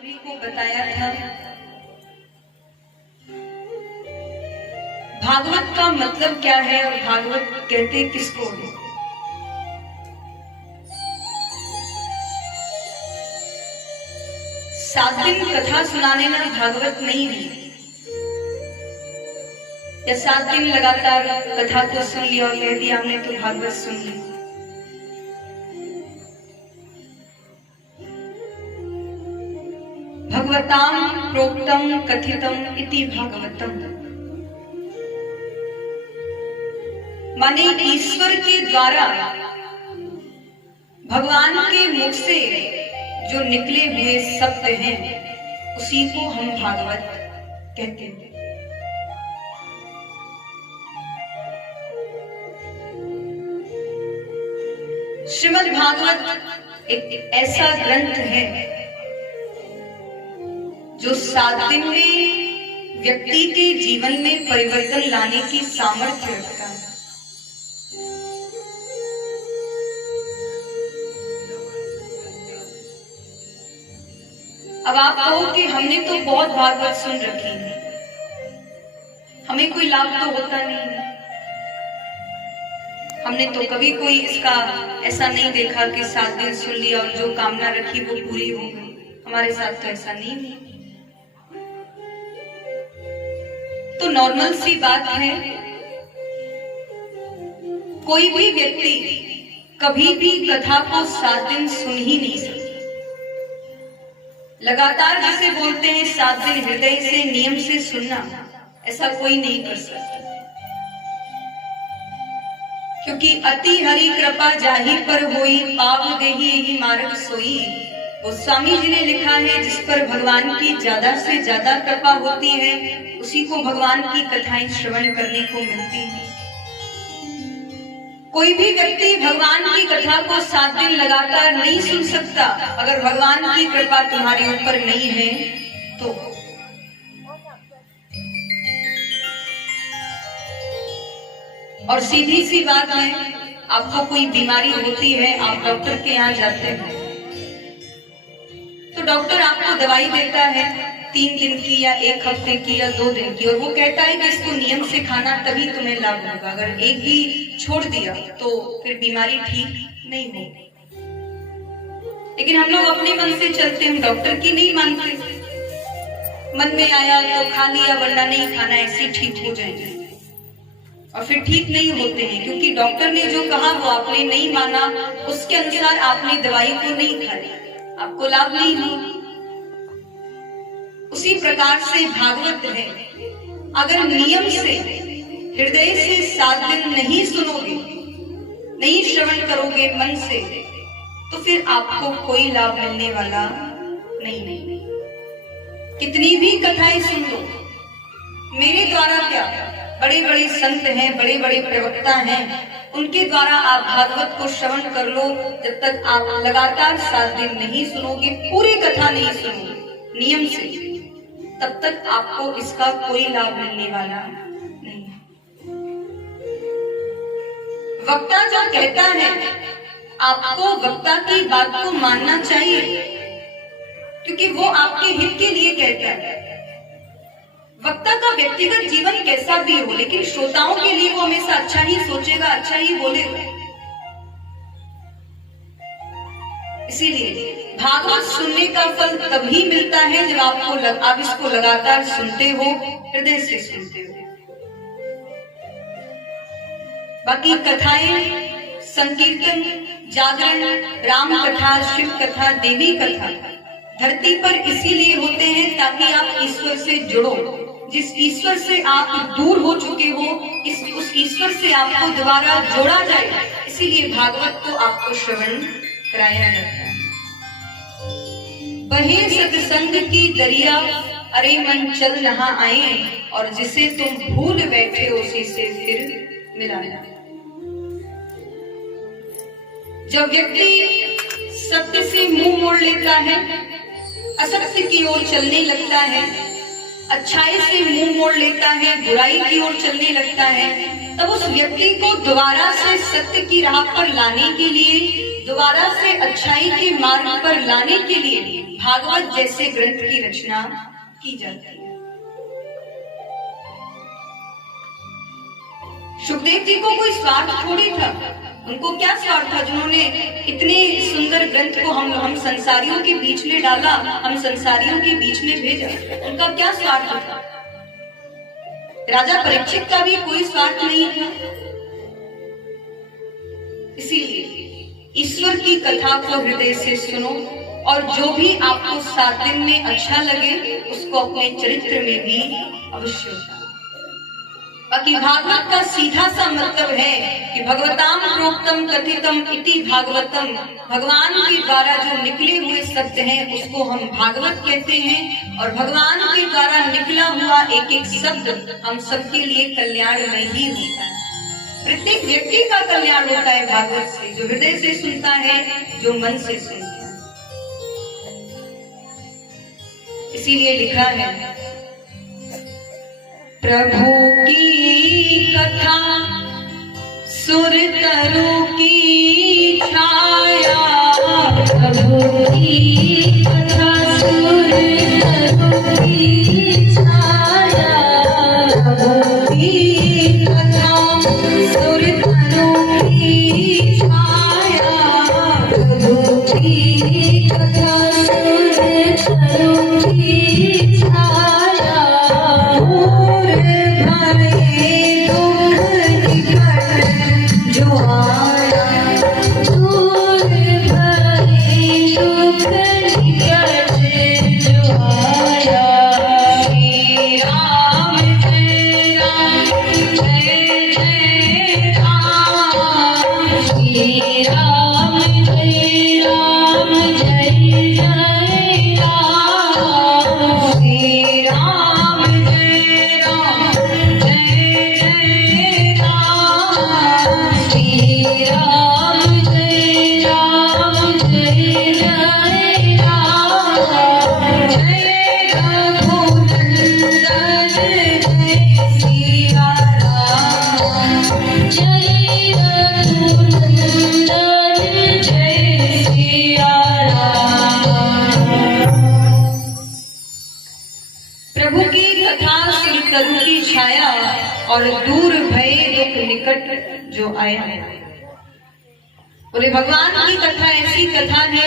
सभी को बताया था भागवत का मतलब क्या है और भागवत कहते किसको है। सात दिन कथा सुनाने में भागवत नहीं है, या 7 दिन लगातार कथा को सुन लिया और कह दिया हमने तो भागवत सुन ली। भगवतां प्रोक्तम कथितम इति भागवतम, माने ईश्वर के द्वारा भगवान के मुख से जो निकले हुए शब्द हैं उसी को हम भागवत कहते हैं। श्रीमद् भागवत एक ऐसा ग्रंथ है जो 7 दिन में व्यक्ति के जीवन में परिवर्तन लाने की सामर्थ्य रखता है। अब आप कहो कि हमने तो बहुत भागवत सुन रखी है, हमें कोई लाभ तो होता नहीं है। हमने तो कभी कोई इसका ऐसा नहीं देखा कि 7 दिन सुन लिया और जो कामना रखी वो पूरी हो गई। हमारे साथ तो ऐसा नहीं है। तो नॉर्मल सी बात है, कोई भी व्यक्ति कभी भी कथा को 7 दिन सुन ही नहीं सकता। लगातार जिसे बोलते हैं 7 दिन हृदय से नियम से सुनना, ऐसा कोई नहीं कर सकता, क्योंकि अति हरि कृपा जाहि पर होई, पाव देहि यही मार्ग सोई। गोस्वामी जी ने लिखा है जिस पर भगवान की ज्यादा से ज्यादा कृपा होती है उसी को भगवान की कथाएं श्रवण करने को मिलती है। कोई भी व्यक्ति भगवान की कथा को 7 दिन लगातार नहीं सुन सकता अगर भगवान की कृपा तुम्हारे ऊपर नहीं है तो। और सीधी सी बात है, आपको कोई बीमारी होती है, आप डॉक्टर के यहाँ जाते हैं तो डॉक्टर आपको दवाई देता है 3 दिन की या 1 हफ्ते की या 2 दिन की, और वो कहता है कि इसको नियम से खाना तभी तुम्हें लाभ होगा। अगर एक भी छोड़ दिया तो फिर बीमारी ठीक नहीं होगी। लेकिन हम लोग अपने मन से चलते, हम डॉक्टर की नहीं मानते। मन में आया तो खा लिया वरना नहीं खाना, ऐसे ठीक हो जाएंगे। और फिर ठीक नहीं होते हैं क्योंकि डॉक्टर ने जो कहा वो आपने नहीं माना, उसके अनुसार आपने दवाई को नहीं खाई, आपको लाभ नहीं हुआ। उसी प्रकार से भागवत है, अगर नियम से हृदय से 7 दिन नहीं सुनोगे, नहीं श्रवण करोगे मन से, तो फिर आपको कोई लाभ मिलने वाला नहीं। कितनी भी कथाएं सुन लो, मेरे द्वारा क्या, बड़े बड़े संत हैं, बड़े बड़े प्रवक्ता हैं, उनके द्वारा आप भागवत को श्रवण कर लो। जब तक आप लगातार 7 दिन नहीं सुनोगे, पूरी कथा नहीं सुनोगे नियम से, तब तक आपको इसका कोई लाभ मिलने वाला नहीं। वक्ता जो कहता है, आपको वक्ता की बात को मानना चाहिए क्योंकि वो आपके हित के लिए कहता है। वक्ता का व्यक्तिगत जीवन कैसा भी हो, लेकिन श्रोताओं के लिए वो हमेशा अच्छा ही सोचेगा, अच्छा ही बोलेगा। इसीलिए भागवत सुनने का फल तभी मिलता है जब आप इसको लगातार सुनते हो, हृदय से सुनते हो। बाकी कथाएं, संकीर्तन, जागरण, राम कथा, शिव कथा, देवी कथा धरती पर इसीलिए होते हैं ताकि आप ईश्वर से जुड़ो। जिस ईश्वर से आप दूर हो चुके हो, उस ईश्वर से आपको दोबारा जोड़ा जाए, इसीलिए भागवत को आपको श्रवण कराया जाता है। बहे सत्संग की दरिया, अरे मन चल नहा आए, और जिसे तुम भूल बैठे उसी से फिर मिलाना। जब व्यक्ति सत्य से मुंह मोड़ लेता है, असत्य की ओर चलने लगता है, अच्छाई से मुंह मोड़ लेता है, बुराई की ओर चलने लगता है, तब उस व्यक्ति को दोबारा से सत्य की राह पर लाने के लिए, दोबारा से अच्छाई के मार्ग पर लाने के लिए भागवत जैसे ग्रंथ की रचना की जाती है। सुखदेव जी को कोई स्वार्थ थोड़ी था, उनको क्या स्वार्थ था जिन्होंने इतने सुंदर ग्रंथ को हम संसारियों के बीच में डाला, हम संसारियों के बीच में भेजा, उनका क्या स्वार्थ था? राजा परीक्षित का भी कोई स्वार्थ नहीं था। इसीलिए ईश्वर की कथा को हृदय से सुनो और जो भी आपको 7 दिन में अच्छा लगे उसको अपने चरित्र में भी अवश्य उतारो। बाकी भागवत का सीधा सा मतलब है कि भगवताम प्रोक्तम कथितम इति भागवतम, भगवान के द्वारा जो निकले हुए सत्य हैं उसको हम भागवत कहते हैं, और भगवान के द्वारा निकला हुआ एक एक शब्द हम सबके लिए कल्याणमय ही होता है। प्रत्येक व्यक्ति का कल्याण होता है भागवत से, जो हृदय से सुनता है, जो मन से सुनता है। इसीलिए लिखा है, प्रभु की कथा सुर तरु की छाया, प्रभु की कथा सुर तरु की छाया, प्रभु की कथा सुर तरु की छाया, प्रभु की कथा सुर तरु की छाया, और दूर भय दुख निकट जो आया है। बोले भगवान की कथा ऐसी कथा है,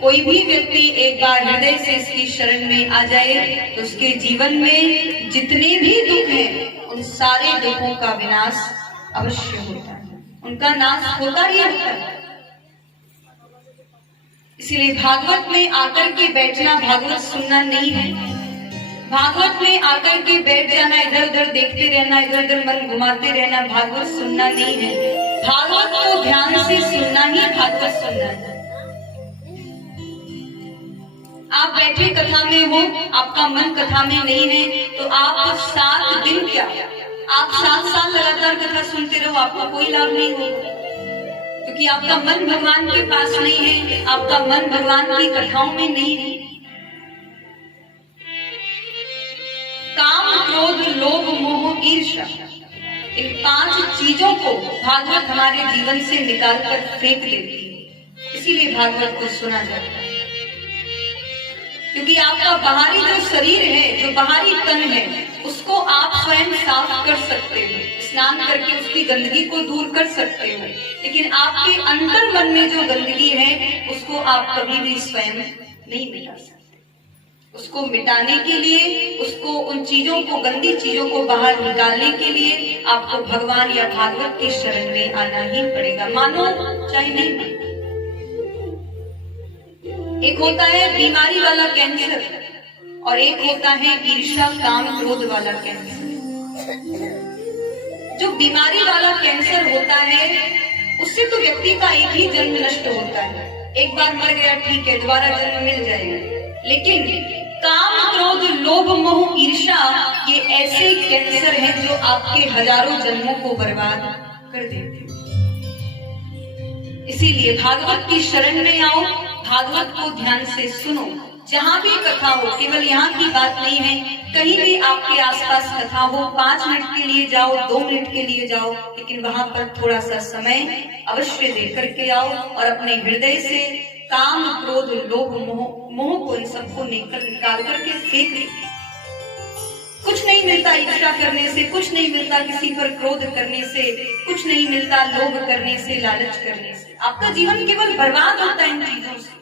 कोई भी व्यक्ति एक बार हृदय से इसकी शरण में आ जाए तो उसके जीवन में जितने भी दुख हैं उन सारे दुखों का विनाश अवश्य होता है, उनका नाश होता ही होता है। इसीलिए भागवत में आकर के बैठना भागवत सुनना नहीं है। भागवत में आकर के बैठ जाना, इधर उधर देखते रहना, इधर उधर मन घुमाते रहना भागवत सुनना नहीं है। भागवत को ध्यान से सुनना ही भागवत सुनना है। आप बैठे कथा में हो, आपका मन कथा में नहीं है तो आप 7 दिन क्या, आप 7 साल लगातार कथा सुनते रहो, आपको कोई लाभ नहीं होगा, क्योंकि आपका मन भगवान के पास नहीं है, आपका मन भगवान की कथाओं में नहीं है। काम, क्रोध, लोभ, मोह, ईर्ष्या, इन 5 चीजों को भागवत हमारे जीवन से निकालकर फेंक देती है। इसीलिए भागवत को सुना जाता है, क्योंकि आपका बाहरी जो शरीर है, जो बाहरी तन है, उसको आप स्वयं साफ कर सकते हो, स्नान करके उसकी गंदगी को दूर कर सकते हो, लेकिन आपके अंतर मन में जो गंदगी है उसको आप कभी भी स्वयं नहीं मिटा सकते। उसको मिटाने के लिए, उसको उन चीजों को, गंदी चीजों को बाहर निकालने के लिए आपको भगवान या भागवत की शरण में आना ही पड़ेगा, मानो चाहे नहीं मानो। एक होता है बीमारी वाला कैंसर और एक होता है ईर्ष्या, काम, क्रोध वाला कैंसर। जो बीमारी वाला कैंसर होता है उससे तो व्यक्ति का एक ही जन्म नष्ट होता है, एक बार मर गया ठीक है, दोबारा जन्म मिल जाएगा। लेकिन काम, क्रोध, लोभ, मोह, ईर्ष्या, ये ऐसे कैंसर हैं जो आपके हजारों जन्मों को बर्बाद कर देते हैं। इसीलिए भागवत की शरण में आओ, भागवत को ध्यान से सुनो जहाँ भी कथा हो, केवल यहाँ की बात नहीं है, कहीं भी आपके आसपास कथा हो, 5 मिनट के लिए जाओ, 2 मिनट के लिए जाओ, लेकिन वहां पर थोड़ा सा समय अवश्य देकर के आओ और अपने हृदय से काम, क्रोध, लोभ, मोह को, इन सबको निकाल करके फेंक दे। कुछ नहीं मिलता ईर्ष्या करने से, कुछ नहीं मिलता किसी पर क्रोध करने से, कुछ नहीं मिलता लोभ करने से, लालच करने से। आपका जीवन केवल बर्बाद होता है इन चीजों से।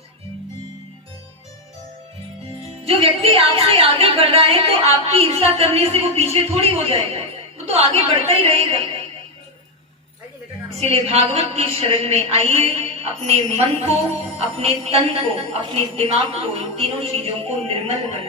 जो व्यक्ति आपसे आगे बढ़ रहा है तो आपकी ईर्ष्या करने से वो पीछे थोड़ी हो जाएगा, वो तो आगे बढ़ता ही रहेगा। इसलिए भागवत की शरण में आइए, अपने मन को, अपने तन को, अपने दिमाग को, इन तीनों चीजों को निर्मल बनाइए।